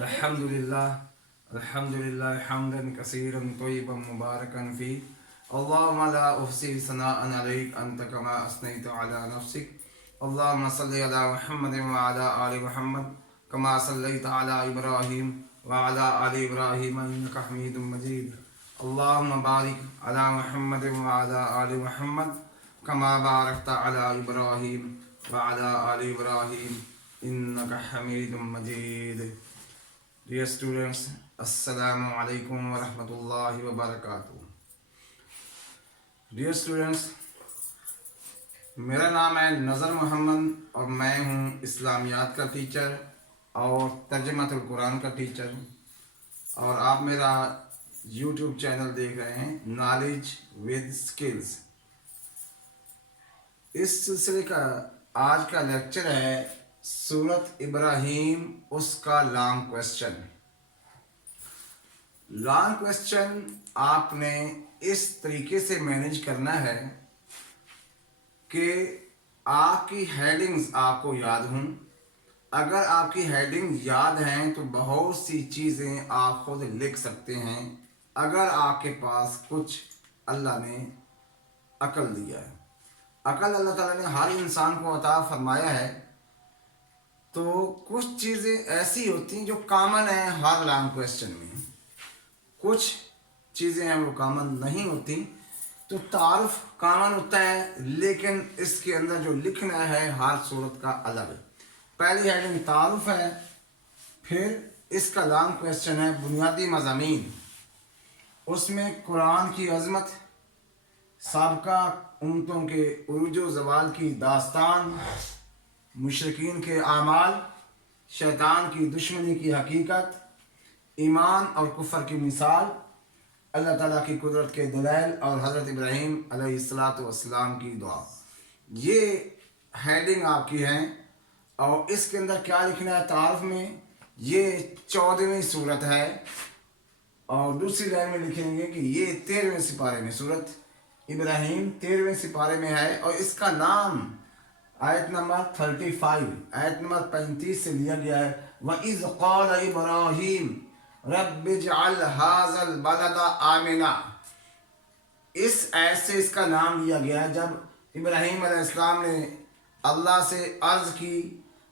अल्हम्दुलिल्लाह हम्दन कसीरन तय्यिबन मुबारकन फी अल्लाहुम्मा ला उहसी सनाअन अलैक अंत कमा असनैत अला नफ्सिक अल्लाहुम्मा सल्लि अला मुहम्मद व अला आलि मुहम्मद कमा सल्लैत अला इब्राहीम व अला आलि इब्राहीम इन्नका हमीदुम मजीद अल्लाहुम्मा बारिक अला मुहम्मद व अला आलि मुहम्मद कमा बारकत अला इब्राहीम व अला आलि इब्राहीम इन्नका हमीदुम मजीद। Dear students, Assalamu alaikum wa rahmatullahi wa barakatuh. Dear students, मेरा नाम है नज़र मोहम्मद और मैं हूँ इस्लामियात का टीचर और तर्जुमातुल कुरान का टीचर, और आप मेरा YouTube चैनल देख रहे हैं नॉलेज विद स्किल्स। इस सिलसिले का आज का लेक्चर है सूरत इब्राहीम, उसका लॉन्ग क्वेश्चन। लॉन्ग क्वेश्चन आपने इस तरीके से मैनेज करना है कि आपकी हेडिंग्स आपको याद हों। अगर आपकी हेडिंग याद हैं तो बहुत सी चीज़ें आप खुद लिख सकते हैं, अगर आपके पास कुछ अल्लाह ने अकल दिया है। अकल अल्लाह ताला ने हर इंसान को अता फरमाया है, तो कुछ चीज़ें ऐसी होती हैं जो कॉमन है हर लॉन्ग क्वेश्चन में, कुछ चीज़ें हैं वो कॉमन नहीं होती। तो तारुफ कॉमन होता है, लेकिन इसके अंदर जो लिखना है हर सूरत का अलग है। पहली हेडिंग तारुफ है, फिर इसका लॉन्ग क्वेश्चन है बुनियादी मज़ामीन। उसमें कुरान की अज़मत, साबका उम्मतों के उरूज व ज़वाल की दास्तान, मुशरिकीन के आमाल, शैतान की दुश्मनी की हकीकत, ईमान और कुफर की मिसाल, अल्लाह ताला की कुदरत के दलाइल और हज़रत इब्राहीम अलैहिस्सलातु वस्सलाम की दुआ। ये हेडिंग आपकी है। और इसके अंदर क्या लिखना है तारुफ में, ये 14वीं सूरत है, और दूसरी लाइन में लिखेंगे कि ये 13वें सिपारे में, सूरत इब्राहीम 13वें सिपारे में है। और इसका नाम आयत नंबर 35, आयत नंबर 35 से लिया गया है। वइज़ क़ाल इब्राहीम रब्बिजअल हाज़ल बलदा आमिना। इस आयत से इसका नाम लिया गया है जब इब्राहीम अलैहिस्सलाम ने अल्लाह से अर्ज़ की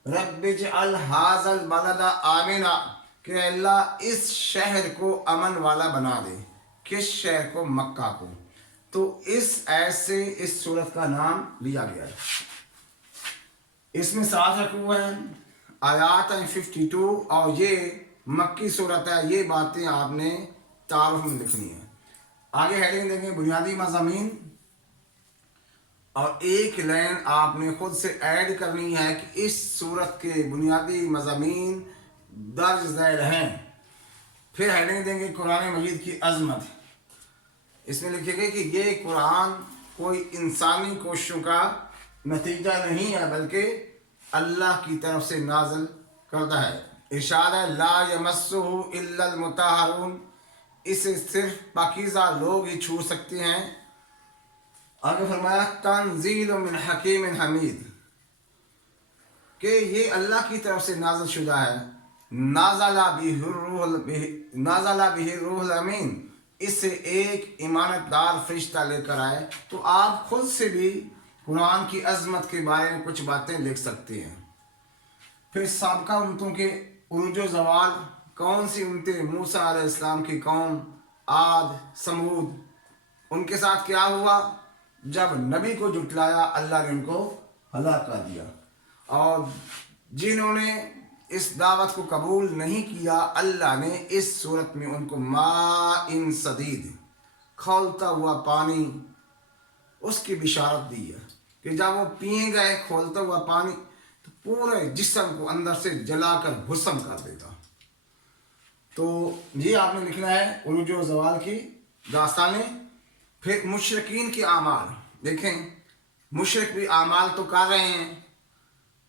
रब्बिजअल हाज़ल बलदा आमिना, कि अल्लाह इस शहर को अमन वाला बना दे। किस शहर को? मक्का को। तो इस आयत से इस सूरत का नाम लिया गया है। इसमें 7 रकू हैं, आयात हैं 52, और ये मक्की सूरत है। ये बातें आपने तारुफ में लिखनी है। आगे हेडिंग देंगे बुनियादी मज़ामीन, और एक लाइन आपने खुद से ऐड करनी है कि इस सूरत के बुनियादी मज़ामीन दर्ज झैल हैं। फिर हेडिंग देंगे कुरान मजीद की अज़मत। इसमें लिखेंगे कि ये कुरान कोई इंसानी कोशिशों का नतीजा नहीं है, बल्कि अल्लाह की तरफ से नाज़िल करता है। इरशाद है ला यमस्सुहु इल्लल मुतहहरून, इसे सिर्फ पाकीज़ा लोग ही छू सकते हैं। आगे फरमाया तंज़ीलुम मिन हकीमिन हमीद, कि ये अल्लाह की तरफ से नाज़िल शुदा है। नाज़ला बिही रूहुल अमीन, इससे एक ईमानदार फरिश्ता लेकर आए। तो आप खुद से भी कुरान की अज़मत के बारे में कुछ बातें लिख सकते हैं। फिर साबका उम्मतों के उरूज व ज़वाल, कौन सी उम्मतें, मूसा अलैहिस्सलाम की कौम, आद, समूद, उनके साथ क्या हुआ जब नबी को जुटलाया, अल्लाह ने उनको हलाक कर दिया। और जिन्होंने इस दावत को कबूल नहीं किया, अल्लाह ने इस सूरत में उनको माइन सदीद, खौलता हुआ पानी, उसकी बिशारत दी है कि जब वो पिए गए खोलता हुआ पानी तो पूरे जिस्म को अंदर से जलाकर भस्म कर देगा। तो ये आपने लिखना है उरूज व ज़वाल की दास्तानें। फिर मुशरिकीन के आमाल देखें, मुशरिक भी आमाल तो कर रहे हैं।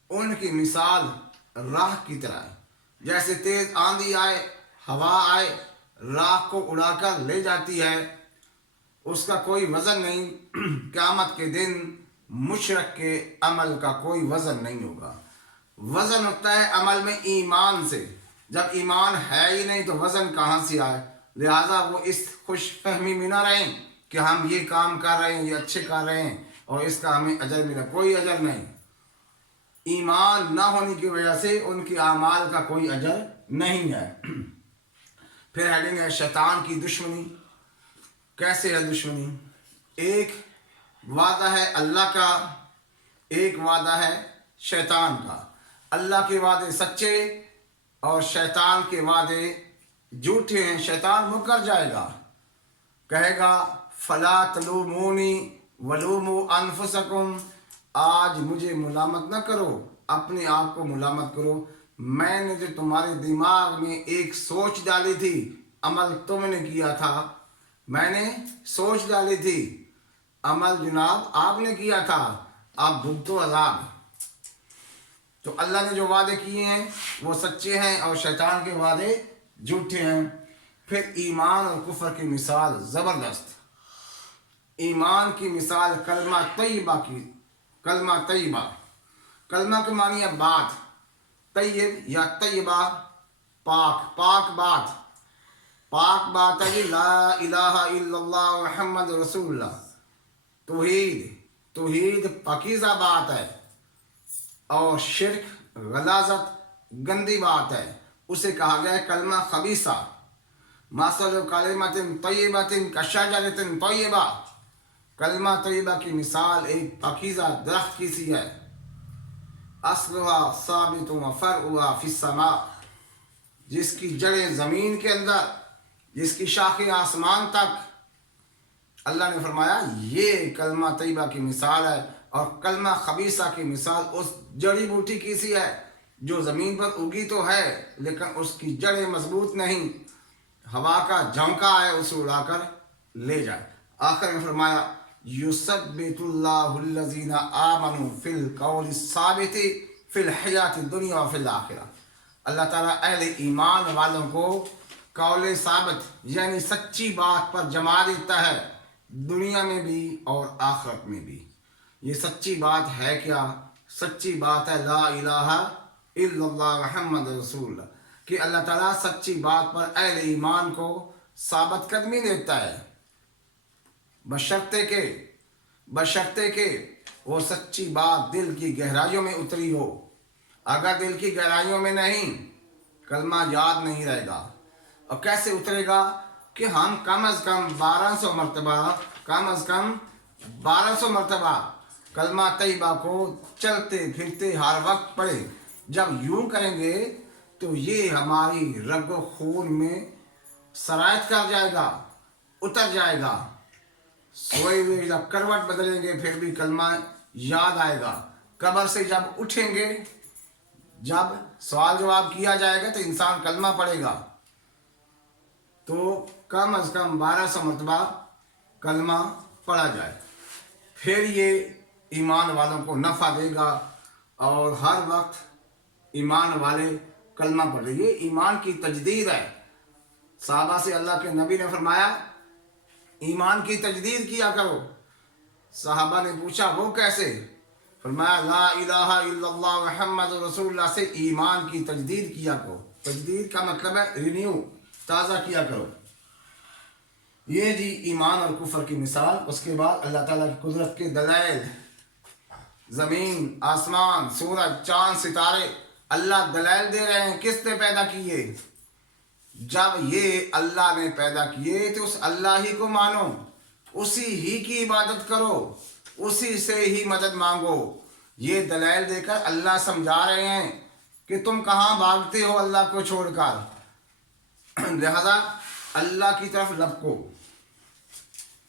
उनकी मिसाल राह की तरह है, जैसे तेज़ आंधी आए, हवा आए, राह को उड़ाकर ले जाती है, उसका कोई वज़न नहीं। क़यामत के दिन मुशरिक के अमल का कोई वज़न नहीं होगा। वज़न होता है अमल में ईमान से। जब ईमान है ही नहीं तो वज़न कहाँ से आए। लिहाजा वो इस खुश फहमी में ना रहें कि हम ये काम कर रहे हैं, ये अच्छे कर रहे हैं और इसका हमें अजर मिला, कोई अजर नहीं। ईमान ना होने की वजह से उनके आमाल का कोई अजर नहीं है। फिर हेडिंग है शैतान की दुश्मनी। कैसे है दुश्मनी? एक वादा है अल्लाह का, एक वादा है शैतान का। अल्लाह के वादे सच्चे और शैतान के वादे झूठे हैं। शैतान मुकर जाएगा, कहेगा फला तलूमूनी वलूमू अनफुसकुम, आज मुझे मुलामत न करो, अपने आप को मुलामत करो। मैंने जो तुम्हारे दिमाग में एक सोच डाली थी, अमल तुमने किया था, मैंने सोच डाली थी, अमल जनाब आपने किया था, आप भुगतो अज़ाब। तो अल्लाह ने जो वादे किए हैं वो सच्चे हैं और शैतान के वादे झूठे हैं। फिर ईमान और कुफर की मिसाल ज़बरदस्त। ईमान की मिसाल कलमा तय्यबा की। कलमा तय्यबा, कलमा के मानी है बात, तय्यब या तय्यबा पाक, पाक बात। पाक बात है ला इलाहा इल्लल्लाह मुहम्मद रसूलुल्लाह। तौहीद, तौहीद पाकीज़ा बात है और शिर्क गलाजत गंदी बात है। उसे कहा गया है कलमा खबीसा। मसल कलिमतिन तय्यबतिन कशजरतिन तय्यबा, कलमा तय्यबा की मिसाल एक पाकीज़ा दरख्त की सी है। अस्लुहा साबितुन व फरउहा फिस्समा, जिसकी जड़ें ज़मीन के अंदर, जिसकी शाखें आसमान तक। अल्लाह ने फरमाया ये कलमा तय्यबा की मिसाल है। और कलमा खबीसा की मिसाल उस जड़ी बूटी की सी है जो ज़मीन पर उगी तो है लेकिन उसकी जड़ें मजबूत नहीं, हवा का झोंका है उसे उड़ाकर ले जाए। आखिर में फरमाया युसब्बितुल्लाहुल्लज़ीना आमनु फिल कौलि साबिति फिल हयाति दुनिया व फिल आखिरा। अल्लाह ताला अहले ईमान वालों को कौले साबित यानी सच्ची बात पर जमा देता है, दुनिया में भी और आखिरत में भी। ये सच्ची बात है क्या? सच्ची बात है ला इलाहा इल्लल्लाह मुहम्मद रसूलुल्लाह, कि अल्लाह ताला सच्ची बात पर अहले ईमान को साबित कदमी देता है, बशर्ते के वो सच्ची बात दिल की गहराइयों में उतरी हो। अगर दिल की गहराइयों में नहीं, कलमा याद नहीं रहेगा। और कैसे उतरेगा? कि हम कम अज़ कम 1200 मरतबा, कम अज़ कम 1200 मरतबा कलमा तय्यबा को चलते फिरते हर वक्त पढ़े। जब यूं करेंगे तो ये हमारी रग व खून में सरायत कर जाएगा, उतर जाएगा। सोए हुए जब करवट बदलेंगे फिर भी कलमा याद आएगा। कब्र से जब उठेंगे, जब सवाल जवाब किया जाएगा तो इंसान कलमा पढ़ेगा। तो कम अज़ कम 1200 मरतबा कलमा पढ़ा जाए, फिर ये ईमान वालों को नफ़ा देगा और हर वक्त ईमान वाले कलमा पढ़े। ये ईमान की तजदीद है। साहबा से अल्लाह के नबी ने फरमाया ईमान की तजदीद किया करो। साहबा ने पूछा वो कैसे? फरमाया ला इलाहा इल्लल्लाह मुहम्मद रसूलुल्लाह से ईमान की तजदीद किया करो। तजदीद का मतलब है रिन्यू, ताज़ा किया करो। ये जी ईमान और कुफर की मिसाल। उसके बाद अल्लाह ताला की कुदरत के दलाइल, ज़मीन आसमान सूरज चाँद सितारे, अल्लाह दलाइल दे रहे हैं किसने पैदा किए। जब ये अल्लाह ने पैदा किए तो उस अल्लाह ही को मानो, उसी ही की इबादत करो, उसी से ही मदद मांगो। ये दलाइल देकर अल्लाह समझा रहे हैं कि तुम कहाँ भागते हो अल्लाह को छोड़कर। लिहाजा अल्लाह की तरफ लपको।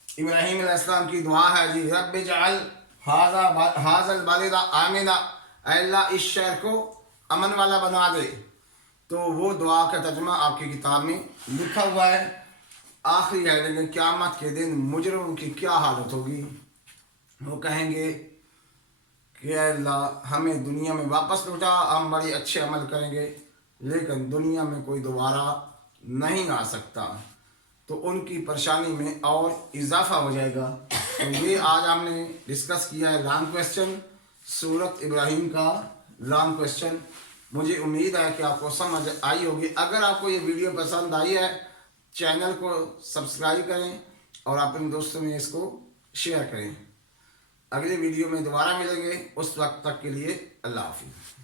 इब्राहीम अलैहिस्सलाम की दुआ है जी रब्बि जअल हाज़ल बालिदा आमिना, अल्लाह इस शहर को अमन वाला बना दे। तो वो दुआ का तर्जुमा आपकी किताब में लिखा हुआ है। आखिरी है लेकिन क़यामत के दिन मुजरिमों की क्या हालत होगी। वो कहेंगे कि अल्लाह हमें दुनिया में वापस लौटा, हम बड़े अच्छे अमल करेंगे लेकिन दुनिया में कोई दोबारा नहीं आ सकता। तो उनकी परेशानी में और इजाफा हो जाएगा। तो ये आज हमने डिस्कस किया है लॉन्ग क्वेश्चन, सूरत इब्राहीम का लॉन्ग क्वेश्चन। مجھے امید ہے کہ آپ کو سمجھ آئی ہوگی. اگر آپ کو یہ ویڈیو پسند آئی ہے چینل کو سبسکرائب کریں اور اپنے دوستوں میں اس کو شیئر کریں. اگلے ویڈیو میں دوبارہ ملیں گے، اس وقت تک کے لیے اللہ حافظ.